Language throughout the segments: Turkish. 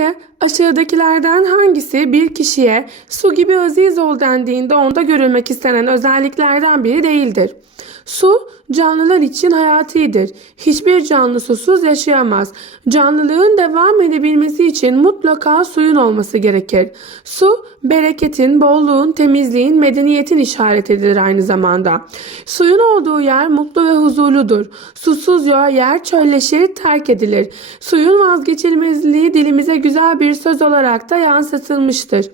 C. Aşağıdakilerden hangisi bir kişiye su gibi aziz ol dendiğinde onda görülmek istenen özelliklerden biri değildir? Su canlılar için hayatidir. Hiçbir canlı susuz yaşayamaz. Canlılığın devam edebilmesi için mutlaka suyun olması gerekir. Su bereketin, bolluğun, temizliğin, medeniyetin işaretidir aynı zamanda. Suyun olduğu yer mutlu ve huzurludur. Susuz yer çölleşir, terk edilir. Suyun vazgeçilmezliği dilimize güzel bir söz olarak da yansıtılmıştır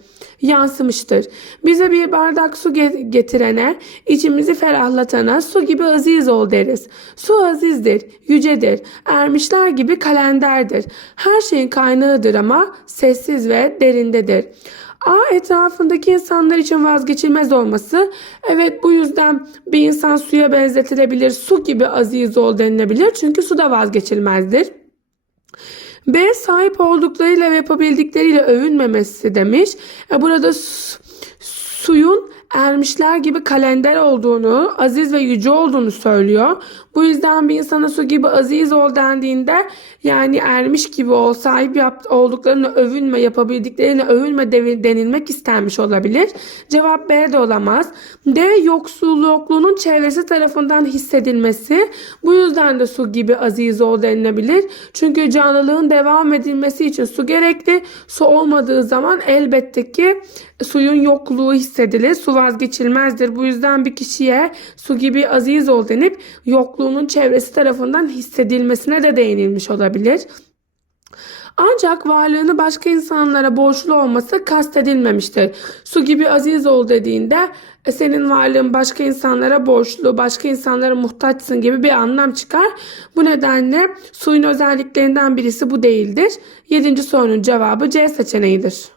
yansımıştır. Bize bir bardak su ge- getirene, içimizi ferahlatana su gibi aziz ol deriz. Su azizdir, yücedir, ermişler gibi kalenderdir. Her şeyin kaynağıdır ama sessiz ve derindedir. A etrafındaki insanlar için vazgeçilmez olması. Evet bu yüzden bir insan suya benzetilebilir. Su gibi aziz ol denilebilir. Çünkü su da vazgeçilmezdir. B sahip olduklarıyla ve yapabildikleriyle övünmemesi demiş. E, burada su- suyun ermişler gibi kalender olduğunu, aziz ve yüce olduğunu söylüyor. Bu yüzden bir insana su gibi aziz ol dendiğinde yani ermiş gibi ol, sahip yap, olduklarını övünme, yapabildiklerini övünme de- denilmek istenmiş olabilir. Cevap B de olamaz. D yoksullukluğunun çevresi tarafından hissedilmesi. Bu yüzden de su gibi aziz ol denilebilir. Çünkü canlılığın devam edilmesi için su gerekli. Su olmadığı zaman elbette ki suyun yokluğu hissedilir. Su vazgeçilmezdir. Bu yüzden bir kişiye su gibi aziz ol denip yokluğunun çevresi tarafından hissedilmesine de değinilmiş olabilir. Ancak varlığını başka insanlara borçlu olması kastedilmemiştir. Su gibi aziz ol dediğinde e, senin varlığın başka insanlara borçlu, başka insanlara muhtaçsın gibi bir anlam çıkar. Bu nedenle suyun özelliklerinden birisi bu değildir. Yedinci sorunun cevabı C seçeneğidir.